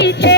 দিতে